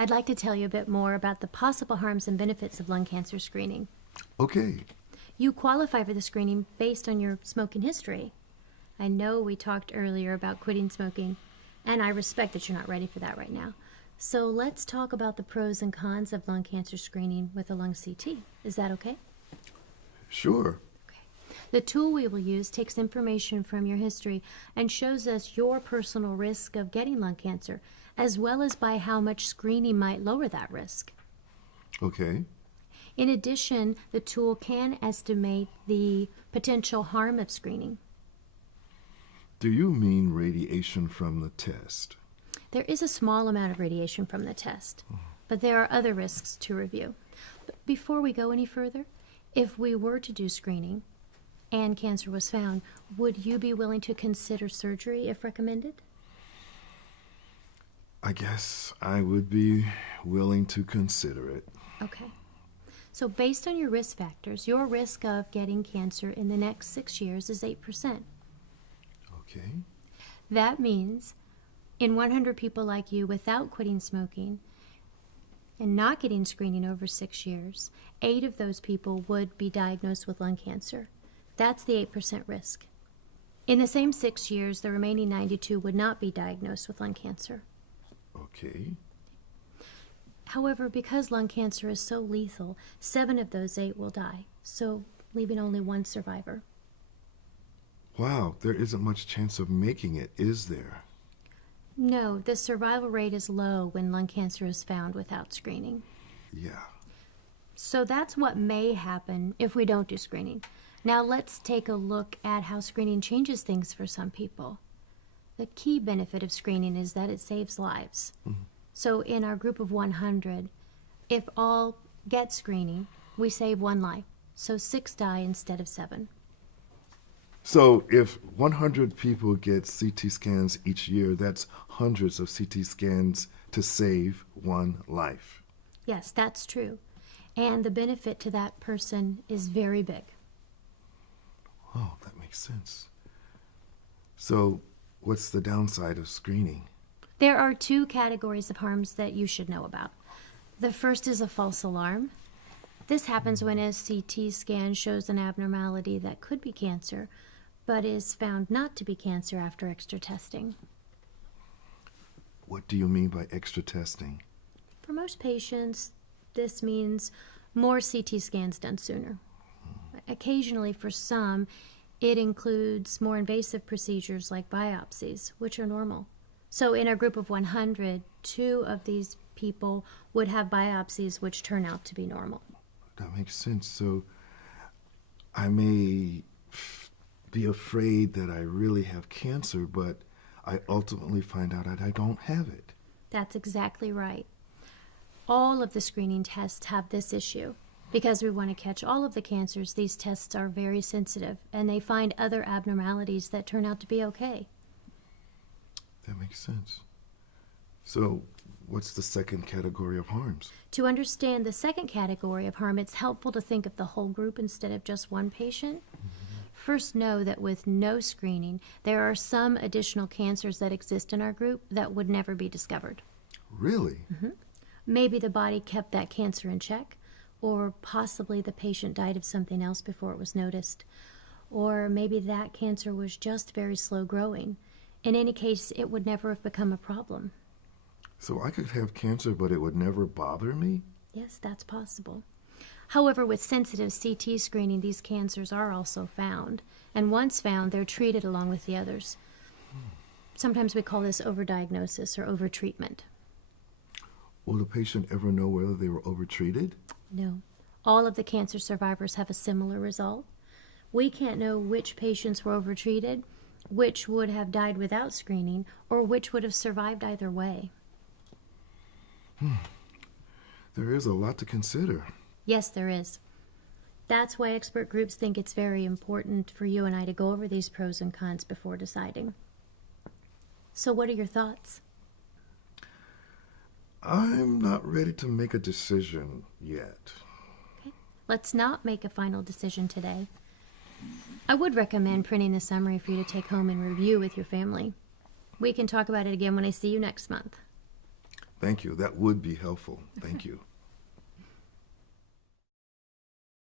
I'd like to tell you a bit more about the possible harms and benefits of lung cancer screening. Okay. You qualify for the screening based on your smoking history. I know we talked earlier about quitting smoking, and I respect that you're not ready for that right now. So let's talk about the pros and cons of lung cancer screening with a lung CT. Is that okay? Sure. Okay. The tool we will use takes information from your history and shows us your personal risk of getting lung cancer, as well as by how much screening might lower that risk. Okay. In addition, the tool can estimate the potential harm of screening. Do you mean radiation from the test? There is a small amount of radiation from the test, but there are other risks to review. But before we go any further, if we were to do screening and cancer was found, would you be willing to consider surgery if recommended? I guess I would be willing to consider it. Okay. So based on your risk factors, your risk of getting cancer in the next 6 years is 8%. Okay. That means in 100 people like you without quitting smoking and not getting screening over 6 years, 8 of those people would be diagnosed with lung cancer. That's the 8% risk. In the same 6 years, the remaining 92 would not be diagnosed with lung cancer. Okay. However, because lung cancer is so lethal, 7 of those 8 will die, so leaving only 1 survivor. Wow, there isn't much chance of making it, is there? No, the survival rate is low when lung cancer is found without screening. Yeah. So that's what may happen if we don't do screening. Now let's take a look at how screening changes things for some people. The key benefit of screening is that it saves lives. Mm-hmm. So in our group of 100, if all get screening, we save 1 life. So 6 die instead of 7. So if 100 people get CT scans each year, that's hundreds of CT scans to save 1 life. Yes, that's true. And the benefit to that person is very big. Oh, that makes sense. So what's the downside of screening? There are 2 categories of harms that you should know about. The first is a false alarm. This happens when a CT scan shows an abnormality that could be cancer, but is found not to be cancer after extra testing. What do you mean by extra testing? For most patients, this means more CT scans done sooner. Occasionally, for some, it includes more invasive procedures like biopsies, which are normal. So in our group of 100, 2 of these people would have biopsies which turn out to be normal. That makes sense. So I may be afraid that I really have cancer, but I ultimately find out that I don't have it. That's exactly right. All of the screening tests have this issue. Because we want to catch all of the cancers, these tests are very sensitive, and they find other abnormalities that turn out to be okay. That makes sense. So what's the second category of harms? To understand the second category of harm, it's helpful to think of the whole group instead of just one patient. First, know that with no screening, there are some additional cancers that exist in our group that would never be discovered. Really? Maybe the body kept that cancer in check, or possibly the patient died of something else before it was noticed, or maybe that cancer was just very slow growing. In any case, it would never have become a problem. So I could have cancer, but it would never bother me? Yes, that's possible. However, with sensitive CT screening, these cancers are also found. And once found, they're treated along with the others. Sometimes we call this overdiagnosis or overtreatment. Will the patient ever know whether they were overtreated? No. All of the cancer survivors have a similar result. We can't know which patients were overtreated, which would have died without screening, or which would have survived either way. There is a lot to consider. Yes, there is. That's why expert groups think it's very important for you and I to go over these pros and cons before deciding. So what are your thoughts? I'm not ready to make a decision yet. Okay. Let's not make a final decision today. I would recommend printing the summary for you to take home and review with your family. We can talk about it again when I see you next month. Thank you. That would be helpful. Thank you.